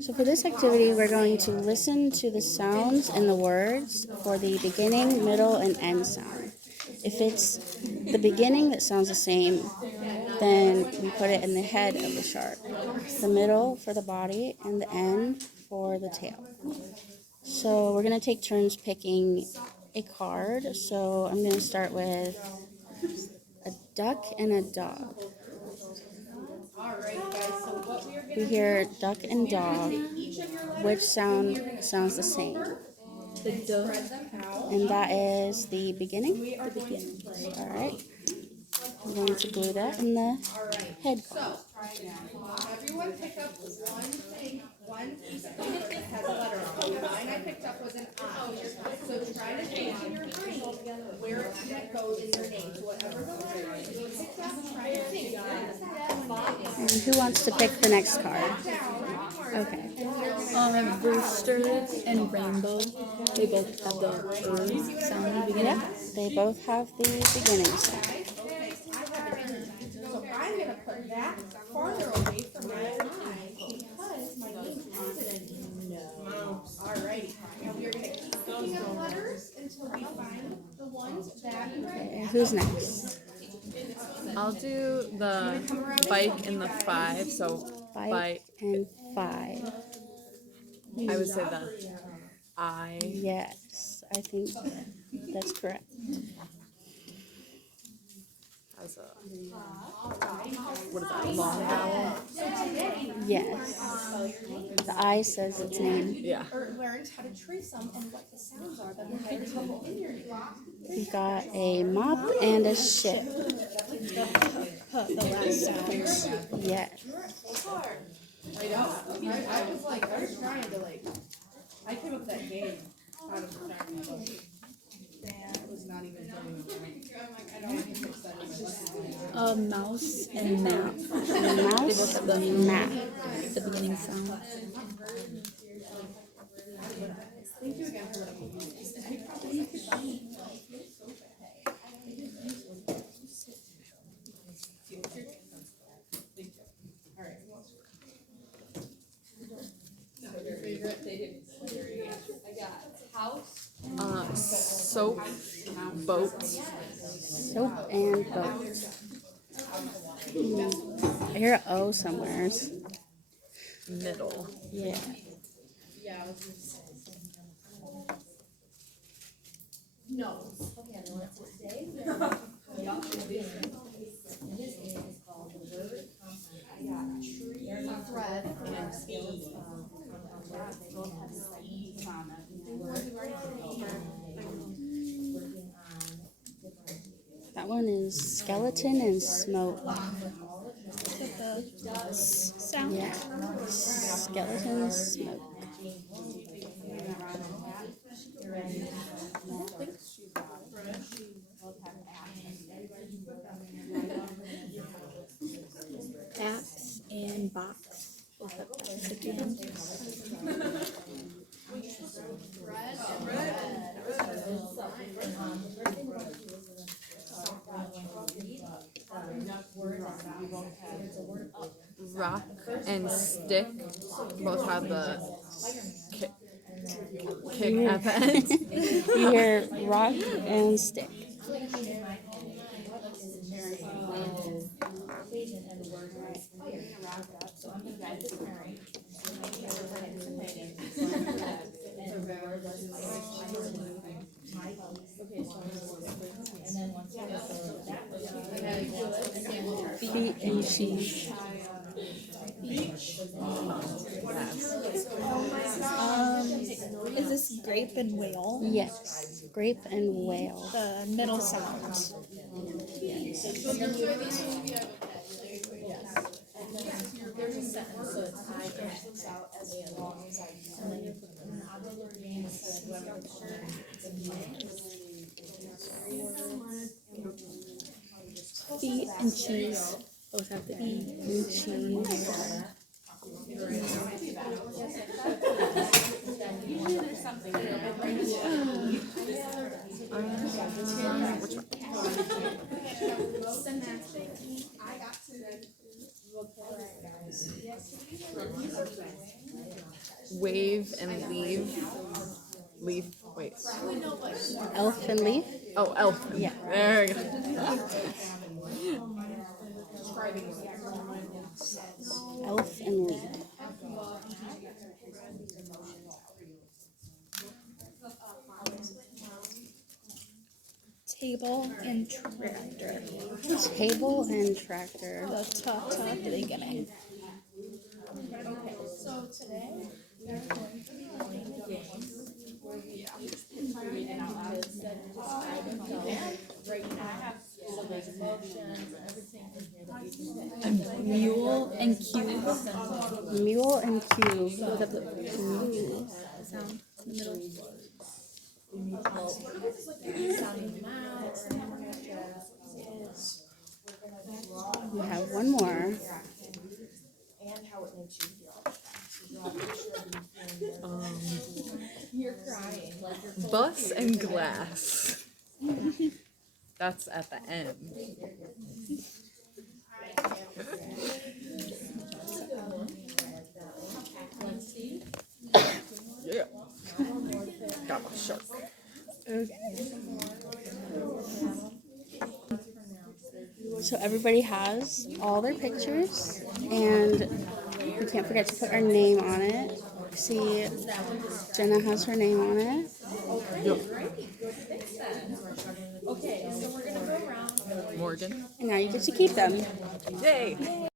So for this activity, we're going to listen to the sounds in the words for the beginning, middle, and end sound. If it's the beginning that sounds the same, then we put it in the head of the shark. The middle for the body, and the end for the tail. So we're going to take turns picking a card. So I'm going to start with a duck and a dog. We hear duck and dog. Which sound sounds the same? The duck. And that is the beginning? The beginning. All right. I'm going to glue that in the head card. Everyone pick up one piece of paper that has a letter on it. Mine I picked up was an I. So try to think in your brain where it goes in your name. So whatever the letter is you pick up, try to think. And who wants to pick the next card? Okay. Rooster and rainbow. They both have the sound in the beginning. Yeah, they both have the beginning sound. So I'm going to put that farther away from my eye because my name has it in no. Alrighty. Now we are going to keep picking up letters until we find the ones that Okay, who's next? I'll do the bike and the 5. So Bike and 5. I would say the I. Yes, I think that's correct. Has a what is that? Long vowel. Yes. The I says its name. Yeah. learned how to trace them and what the sounds are that will get trouble in your name. We got a mop and a ship. The last sound. Yes. I know. I was trying to I came up with that game out of the time. That was not even funny. I don't want to fix that in my life. Mouse and map. The mouse, the map. The beginning sound. Thank you again for letting me use this. Soap, boat. Soap and boat. I hear an O somewhere. Middle. Yeah. No. That one is skeleton and smoke. Sound. Yeah. Skeleton, smoke. Axe and box. Both have box at the end. Rock and stick both have the kick at the end. You hear rock and stick. Feet and cheese. Is this grape and whale? Yes. Grape and whale. The middle sound. Feet and cheese. Both have the E. And cheese. I got to Wave and leave. Leaf. Wait. Elf and leaf. Oh, elf. Yeah. There we go. Elf and leaf. Table and tractor. Table and tractor. The top at the beginning. So today, we are going to be playing a game where we each can read it out loud instead of describe themselves. Right now, so there's emotions and everything in here that we can pick. Mule and cube. Mule and cube. Both have the ooh sound in the middle. We have one more. And how it makes you feel. You're crying like you're Bus and glass. That's at the end. Yeah. Got my shark. So everybody has all their pictures, and we can't forget to put our name on it. See, Jenna has her name on it. Okay, so we're gonna go around. Morgan. And now you get to keep them. Yay.